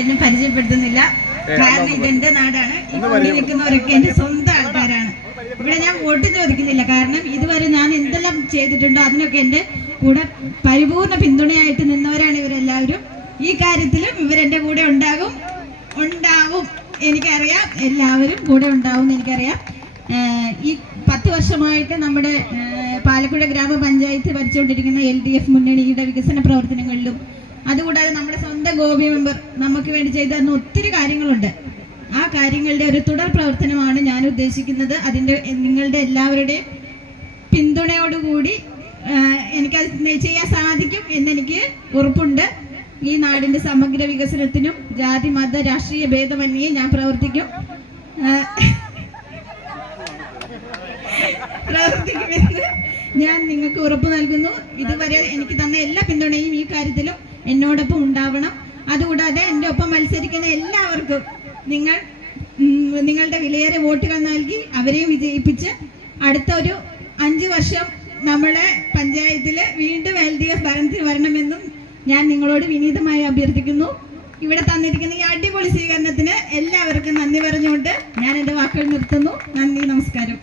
എന്നെ പരിചയപ്പെടുത്തുന്നില്ല, കാരണം ഇതെന്റെ നാടാണ്. ഈ മുന്നിൽ നിൽക്കുന്നവരൊക്കെ എന്റെ സ്വന്തം ആൾക്കാരാണ്. ഇവിടെ ഞാൻ വോട്ട് ചോദിക്കുന്നില്ല, കാരണം ഇതുവരെ ഞാൻ എന്തെല്ലാം ചെയ്തിട്ടുണ്ടോ അതിനൊക്കെ എന്റെ കൂടെ പരിപൂർണ പിന്തുണയായിട്ട് നിന്നവരാണ് ഇവരെല്ലാവരും. ഈ കാര്യത്തിലും ഇവരെന്റെ കൂടെ ഉണ്ടാകും. എനിക്കറിയാം, എല്ലാവരും കൂടെ ഉണ്ടാവും എനിക്കറിയാം. ഈ 10 വർഷമായിട്ട് നമ്മുടെ പാലക്കുഴ ഗ്രാമപഞ്ചായത്ത് ഭരിച്ചുകൊണ്ടിരിക്കുന്ന LDF മുന്നണിയുടെ വികസന പ്രവർത്തനങ്ങളിലും, അതുകൂടാതെ നമ്മുടെ സ്വന്തം ഗോപി മെമ്പർ നമുക്ക് വേണ്ടി ചെയ്തു തന്ന ഒത്തിരി കാര്യങ്ങളുണ്ട്. ആ കാര്യങ്ങളുടെ ഒരു തുടർ പ്രവർത്തനമാണ് ഞാൻ ഉദ്ദേശിക്കുന്നത്. അതിൻ്റെ നിങ്ങളുടെ എല്ലാവരുടെയും പിന്തുണയോടുകൂടി എനിക്കത് ചെയ്യാൻ സാധിക്കും എന്നെനിക്ക് ഉറപ്പുണ്ട്. ഈ നാടിൻ്റെ സമഗ്ര വികസനത്തിനും ജാതി മത രാഷ്ട്രീയ ഭേദമന്യേ ഞാൻ പ്രവർത്തിക്കുമെന്ന് ഞാൻ നിങ്ങൾക്ക് ഉറപ്പ് നൽകുന്നു. ഇതുവരെ എനിക്ക് തന്ന എല്ലാ പിന്തുണയും ഈ കാര്യത്തിലും എന്നോടൊപ്പം ഉണ്ടാവണം. അതുകൂടാതെ എൻ്റെ ഒപ്പം മത്സരിക്കുന്ന എല്ലാവർക്കും നിങ്ങളുടെ വിലയേറെ വോട്ടുകൾ നൽകി അവരെയും വിജയിപ്പിച്ച് അടുത്ത ഒരു 5 വർഷം നമ്മുടെ പഞ്ചായത്തിൽ വീണ്ടും LDF ഭരണത്തിൽ വരണമെന്നും ഞാൻ നിങ്ങളോട് വിനീതമായി അഭ്യർത്ഥിക്കുന്നു. ഇവിടെ തന്നിരിക്കുന്ന ഈ അടിപൊളി സ്വീകരണത്തിന് എല്ലാവർക്കും നന്ദി പറഞ്ഞുകൊണ്ട് ഞാൻ എൻ്റെ വാക്കുകൾ നിർത്തുന്നു. നന്ദി, നമസ്കാരം.